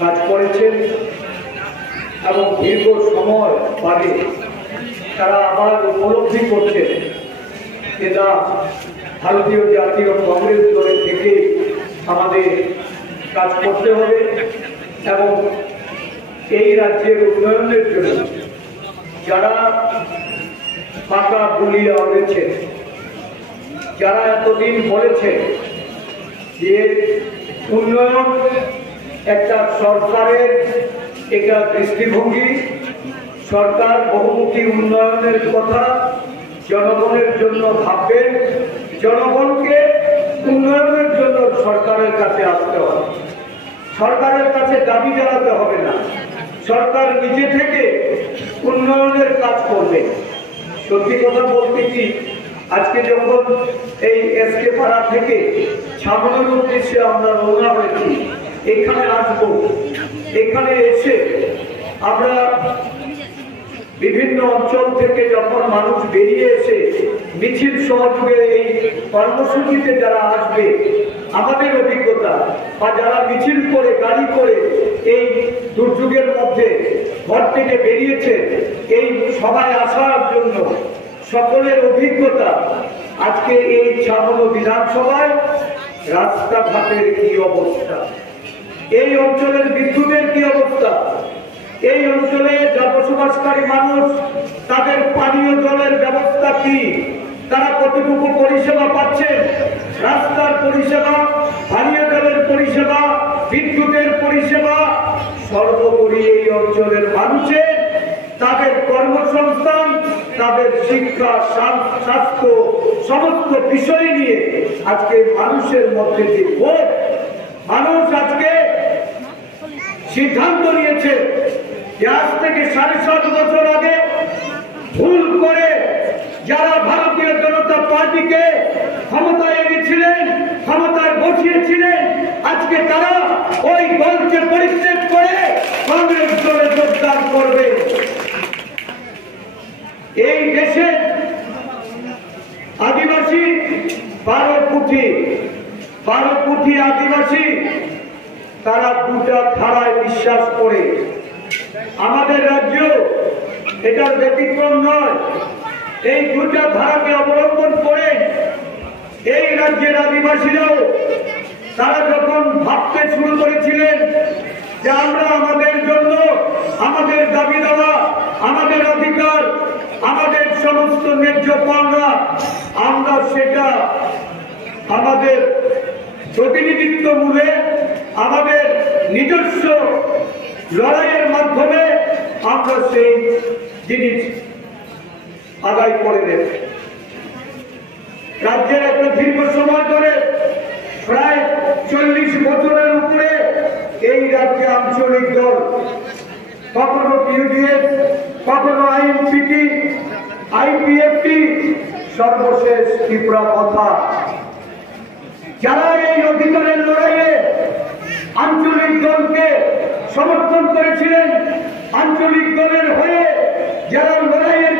কাজ করেছেন এবং দীর্ঘ সময় বাদে তারা আবার উপলব্ধি করছেন যে না, ভারতীয় জাতীয় কংগ্রেস দলের থেকে আমাদের কাজ করতে হবে এবং এই রাজ্যের উন্নয়নের জন্য যারা পাকা বুলিয়া রয়েছে, যারা এতদিন বলেছেন যে উন্নয়ন একটা সরকারের একটা দৃষ্টিভঙ্গি, সরকার বহুমুখী উন্নয়নের কথা জনগণের জন্য ভাববেন, জনগণকে উন্নয়নের জন্য সরকারের কাছে আসতে হবে, সরকারের কাছে দাবি জানাতে হবে না, সরকার নিজে থেকে উন্নয়নের কাজ করবে। সত্যি কথা বলতে কি, আজকে যখন এই এসকে পাড়া থেকে ছাপানোর উদ্দেশ্যে আমরা রওনা হয়েছি, এখানে আসবো, এখানে এসে আমরা বিভিন্ন অঞ্চল থেকে যখন মানুষ বেরিয়ে এসে মিছিল সহযোগে এই কর্মসূচিতে যারা আসবে, আমাদের অভিজ্ঞতা বা যারা মিছিল করে গাড়ি করে এই দুর্যোগের মধ্যে ঘর থেকে বেরিয়েছে এই সভায় আসার জন্য, সকলের অভিজ্ঞতা আজকে এই ছাপানো বিধানসভায় রাস্তাঘাটের কি অবস্থা, এই অঞ্চলের বিদ্যুতের কি অবস্থা, এই অঞ্চলে বসবাসকারী মানুষ তাদের পানীয় জলের ব্যবস্থা কি, তারা কতটুকু পরিষেবা পাচ্ছেন, রাস্তার পরিষেবা, পানীয় জলের পরিষেবা, বিদ্যুতের পরিষেবা, সর্বোপরি এই অঞ্চলের মানুষের তাদের কর্মসংস্থান, তাদের শিক্ষা, স্বাস্থ্য সমস্ত বিষয় নিয়ে আজকে মানুষের মধ্যে যে ভোট, মানুষ আজকে সিদ্ধান্ত নিয়েছে যে আজ থেকে 7.5 বছর আগে ভুল করে যারা ভারতীয় জনতা পার্টিকে ক্ষমতায় এনেছিলেন, ক্ষমতায় বসিয়েছিলেন, আজকে তারা ওই দলকে পরিত্যাগ করে কংগ্রেস দলে যোগদান করবে। এই দেশে আদিবাসী 12 কোটি আদিবাসী, তারা দুটা ধারায় বিশ্বাস করে। আমাদের রাজ্য এটার ব্যতিক্রম নয়। এই দুটা ধারাকে অবলম্বন করে এই রাজ্যের আদিবাসীরাও তারা যখন ভাবতে শুরু করেছিলেন যে আমরা আমাদের জন্য আমাদের দাবি দাওয়া, আমাদের অধিকার, আমাদের সমস্ত ন্যায্য পাওনা, আমরা সেটা আমাদের প্রতিনিধিত্ব মূলে আমাদের নিজস্ব লড়াইয়ের মাধ্যমে আমরা সেই জিনিস আদায় করে দেব। রাজ্যের একটা দীর্ঘ সময় ধরে প্রায় 40 বছরের উপরে এই রাজ্যে আঞ্চলিক দল, কখনো ইউডিএফ, কখনো আইএনসিপি, আইপিএফটি, সর্বশেষ ত্রিপুরা কথা, যারা এই অধিকারের লড়াইয়ে আঞ্চলিক দলকে সমর্থন করেছিলেন, আঞ্চলিক দলের হয়ে যারা লড়াইয়ের